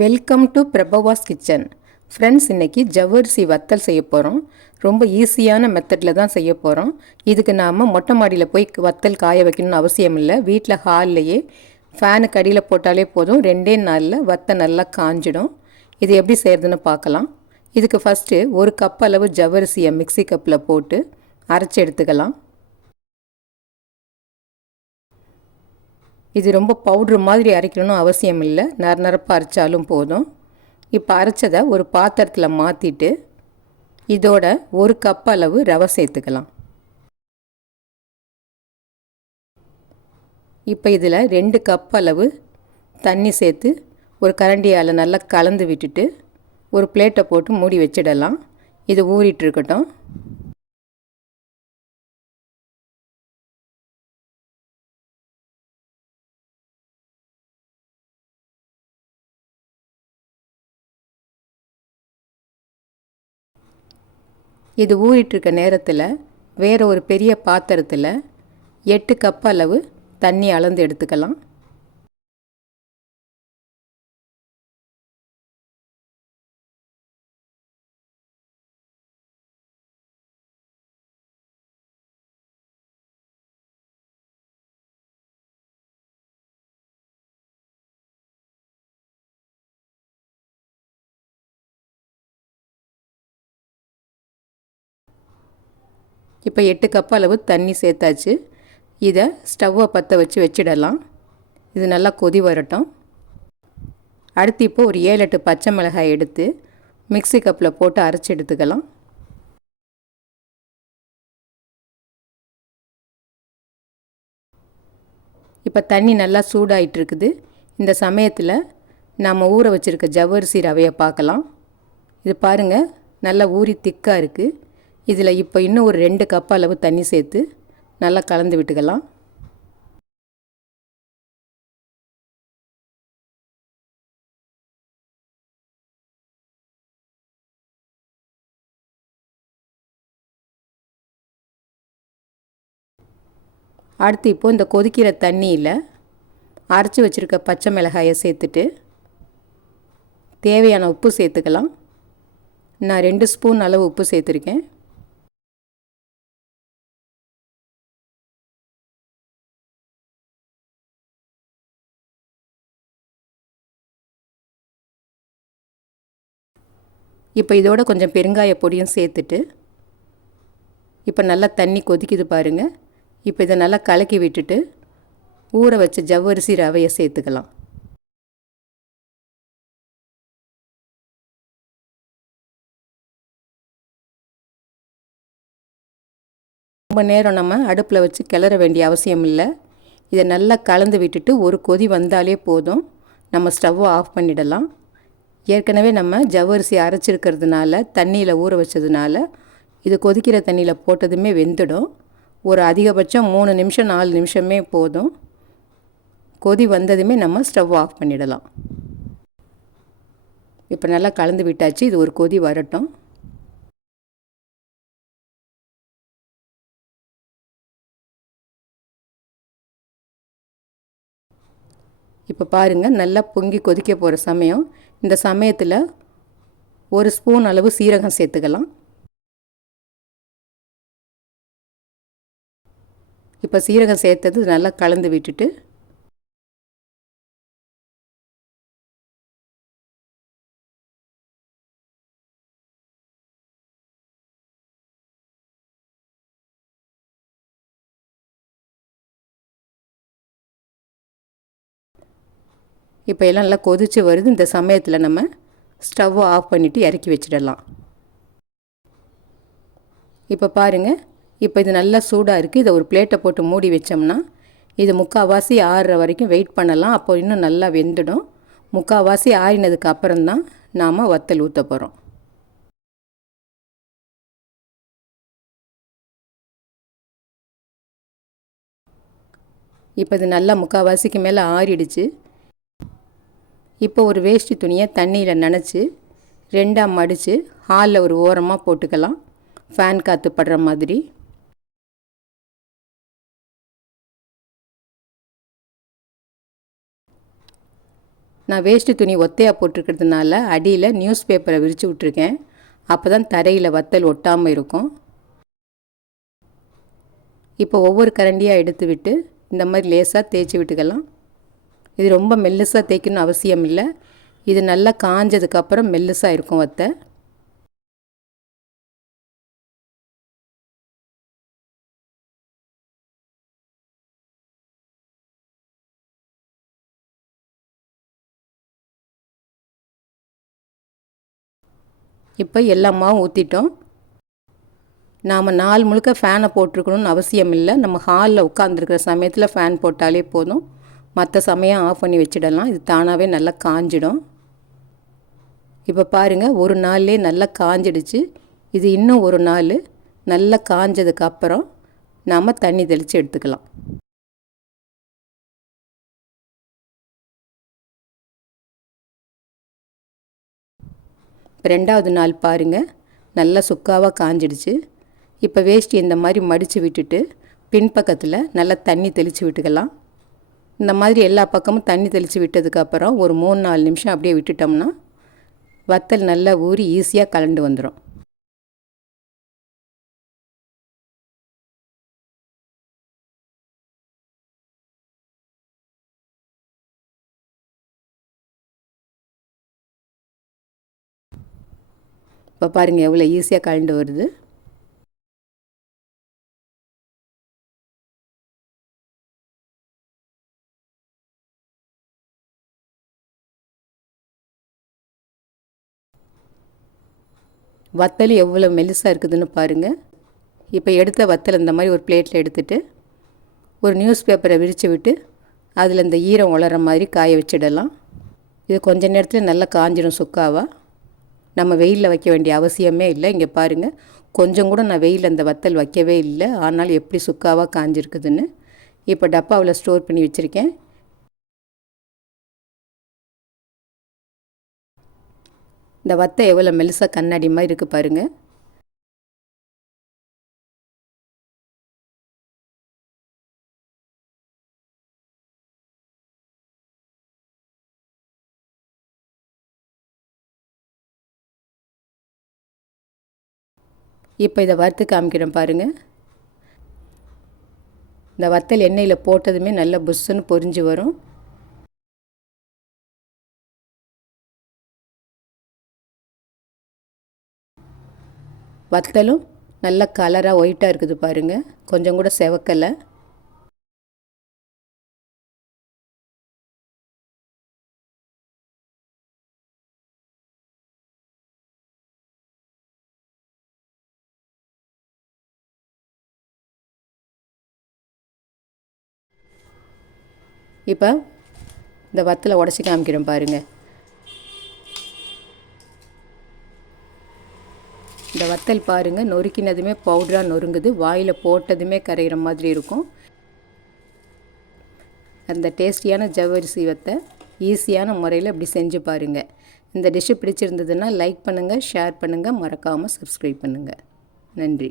Welcome to Prabavas kitchen friends இன்னைக்கு ஜவ்வரிசி வத்தல் செய்ய போகிறோம் ரொம்ப ஈஸியான மெத்தடில் தான் செய்ய போகிறோம் இதுக்கு நாம் மொட்டை மாடியில் போய் வத்தல் காய வைக்கணும்னு அவசியம் இல்லை. வீட்டில் ஹால்லையே ஃபேனுக்கு அடியில் போட்டாலே போதும். ரெண்டே நாளில் வத்தை நல்லா காஞ்சிடும். இது எப்படி செய்கிறதுன்னு பார்க்கலாம். இதுக்கு ஃபஸ்ட்டு ஒரு கப் அளவு ஜவ்வரிசியை மிக்ஸி கப்பில் போட்டு அரைச்சி எடுத்துக்கலாம். இது ரொம்ப பவுட்ரு மாதிரி அரைக்கணும்னு அவசியம் இல்லை நர நரப்பாக அரைச்சாலும் போதும். இப்போ அரைச்சதை ஒரு பாத்திரத்தில் மாற்றிட்டு இதோட ஒரு கப் அளவு ரவை சேர்த்துக்கலாம். இப்போ இதில் ரெண்டு கப் அளவு தண்ணி சேர்த்து ஒரு கரண்டியால் நல்லா கலந்து விட்டுட்டு ஒரு பிளேட்டை போட்டு மூடி வச்சிடலாம். இது ஊறிட்டு இருக்கட்டும். இது ஊறிட்டுருக்க நேரத்தில் வேறு ஒரு பெரிய பாத்திரத்தில் எட்டு கப் அளவு தண்ணி அளந்து எடுத்துக்கலாம். இப்போ எட்டு கப் அளவு தண்ணி சேர்த்தாச்சு. இதை ஸ்டவ்வை பற்ற வச்சு வச்சிடலாம். இது நல்லா கொதி வரட்டும். அடுத்து இப்போ ஒரு ஏழு எட்டு பச்சை மிளகாய் எடுத்து மிக்ஸி கப்பில் போட்டு அரைச்சி எடுத்துக்கலாம். இப்போ தண்ணி நல்லா சூடாயிட்டுருக்குது இந்த சமயத்தில் நாம் ஊற வச்சுருக்க ஜவ்வரிசி ரவையை பார்க்கலாம். இது பாருங்கள் நல்லா ஊறி திக்காக இருக்குது இதில் இப்போ இன்னும் ஒரு ரெண்டு கப் அளவு தண்ணி சேர்த்து நல்லா கலந்து விட்டுக்கலாம். அடுத்து இப்போது இந்த கொதிக்கிற தண்ணியில் அரைச்சி வச்சுருக்க பச்சை மிளகாயை சேர்த்துட்டு தேவையான உப்பு சேர்த்துக்கலாம். நான் ரெண்டு ஸ்பூன் அளவு உப்பு சேர்த்துருக்கேன். இப்போ இதோட கொஞ்சம் பெருங்காய பொடியும் சேர்த்துட்டு இப்போ நல்லா தண்ணி கொதிக்குது பாருங்கள் இப்போ இதை நல்லா கலக்கி விட்டுட்டு ஊற வச்ச ஜவ்வரிசி ரவையை சேர்த்துக்கலாம். ரொம்ப நேரம் நம்ம அடுப்பில் வச்சு கிளற வேண்டிய அவசியம் இல்லை. இதை நல்லா கலந்து விட்டுட்டு ஒரு கொதி வந்தாலே போதும். நம்ம ஸ்டவ்வை ஆஃப் பண்ணிடலாம். ஏற்கனவே நம்ம ஜவ்வரிசி அரைச்சிருக்கிறதுனால தண்ணியில் ஊற வச்சதுனால இது கொதிக்கிற தண்ணியில் போட்டதுமே வெந்துடும். ஒரு அதிகபட்சம் மூணு நிமிஷம் நாலு நிமிஷமே போதும். கொதி வந்ததுமே நம்ம ஸ்டவ் ஆஃப் பண்ணிடலாம். இப்போ நல்லா கலந்து விட்டாச்சு இது ஒரு கொதி வரட்டும். இப்போ பாருங்கள் நல்லா பொங்கி கொதிக்க போகிற சமயம். இந்த சமயத்தில் ஒரு ஸ்பூன் அளவு சீரகம் சேர்த்துக்கலாம். இப்போ சீரகம் சேர்த்தது நல்லா கலந்து விட்டுட்டு இப்போ எல்லாம் நல்லா கொதித்து வருது. இந்த சமயத்தில் நம்ம ஸ்டவ்வை ஆஃப் பண்ணிவிட்டு இறக்கி வச்சிடலாம். இப்போ பாருங்கள் இப்போ இது நல்லா சூடாக இருக்குது இதை ஒரு பிளேட்டை போட்டு மூடி வச்சோம்னா இது முக்கால்வாசி ஆறுற வரைக்கும் வெயிட் பண்ணலாம். அப்போ இன்னும் நல்லா வெந்துடும். முக்கால்வாசி ஆறினதுக்கு அப்புறம்தான் நாம் வத்தல் ஊற்ற போகிறோம் இப்போ இது நல்லா முக்கால்வாசிக்கு மேலே ஆறிடுச்சு. இப்போ ஒரு வேஷ்டி துணியை தண்ணியில் நனைச்சி ரெண்டாக மடித்து ஹாலில் ஒரு ஓரமாக போட்டுக்கலாம். ஃபேன் காற்று படுற மாதிரி. நான் வேஷ்டி துணி ஒத்தையாக போட்டிருக்கிறதுனால அடியில் நியூஸ் பேப்பரை விரித்து விட்ருக்கேன் அப்போ தான் தரையில் வத்தல் ஒட்டாமல் இருக்கும். இப்போ ஒவ்வொரு கரண்டியாக எடுத்து விட்டு இந்த மாதிரி லேசாக தேய்ச்சி விட்டுக்கலாம். இது ரொம்ப மெல்லுசாக தேய்க்கணும்னு அவசியம் இல்லை இது நல்லா காஞ்சதுக்கப்புறம் மெல்லுசாக இருக்கும் வத்தை. இப்போ எல்லா மாவும் ஊற்றிட்டோம் நாம் நாள் முழுக்க ஃபேனை போட்டிருக்கணும்னு அவசியம் இல்லை நம்ம ஹாலில் உட்காந்துருக்கிற சமயத்தில் ஃபேன் போட்டாலே போதும். மற்ற சமயம் ஆஃப் பண்ணி வச்சிடலாம். இது தானாகவே நல்லா காஞ்சிடும். இப்போ பாருங்கள் ஒரு நாள்லே நல்லா காஞ்சிடுச்சு. இது இன்னும் ஒரு நாள் நல்லா காஞ்சதுக்கப்புறம் நாம் தண்ணி தெளித்து எடுத்துக்கலாம். ரெண்டாவது நாள் பாருங்கள் நல்லா சுக்காவாக காஞ்சிடுச்சு. இப்போ வேஷ்டி இந்த மாதிரி மடித்து விட்டுட்டு பின்பக்கத்தில் நல்லா தண்ணி தெளித்து விட்டுக்கலாம். இந்த மாதிரி எல்லா பக்கமும் தண்ணி தெளித்து விட்டதுக்கப்புறம் ஒரு மூணு நாலு நிமிஷம் அப்படியே விட்டுட்டோம்னா வத்தல் நல்லா ஊறி ஈஸியாக கலண்டு வந்துடும் இப்போ பாருங்கள் எவ்வளோ ஈஸியாக கலண்டு வருது. வத்தல் எவ்வளோ மெலிசாக இருக்குதுன்னு பாருங்கள் இப்போ எடுத்த வத்தல் இந்த மாதிரி ஒரு பிளேட்டில் எடுத்துகிட்டு ஒரு நியூஸ் பேப்பரை விரித்து விட்டு அதில் இந்த ஈரம் உலர மாதிரி காய வச்சிடலாம். இது கொஞ்ச நேரத்தில் நல்லா காஞ்சிடும் சுக்காவாக நம்ம வெயிலில் வைக்க வேண்டிய அவசியமே இல்லை. இங்கே பாருங்கள் கொஞ்சம் கூட நான் வெயிலில் அந்த வத்தல் வைக்கவே இல்லை. ஆனால் எப்படி சுக்காவாக காஞ்சிருக்குதுன்னு. இப்போ டப்பாவில் ஸ்டோர் பண்ணி வச்சுருக்கேன். இந்த வத்தை எவ்வளோ மெலிசாக கண்ணாடி மாதிரி இருக்குது பாருங்கள் இப்போ இதை வறுத்து காமிக்கிறேன் பாருங்கள் இந்த வத்தல் எண்ணெயில் போட்டதுமே நல்லா புஷ்ஷுன்னு பொரிஞ்சு வரும். வத்தலும் நல்ல கலராக ஒயிட்டாக இருக்குது பாருங்கள் கொஞ்சம் கூட செவக்கலை. இப்போ இந்த வத்தில் உடச்சி காமிக்கிறேன் பாருங்கள் இந்த வத்தல் பாருங்கள் நொறுக்கினதுமே பவுடராக நொறுங்குது. வாயில் போட்டதுமே கரைகிற மாதிரி இருக்கும். அந்த டேஸ்டியான ஜவ்வரிசி வத்தை ஈஸியான முறையில் இப்படி செஞ்சு பாருங்கள் இந்த டிஷ்ஷு பிடிச்சிருந்ததுன்னா லைக் பண்ணுங்கள் ஷேர் பண்ணுங்கள் மறக்காமல் சப்ஸ்கிரைப் பண்ணுங்கள் நன்றி.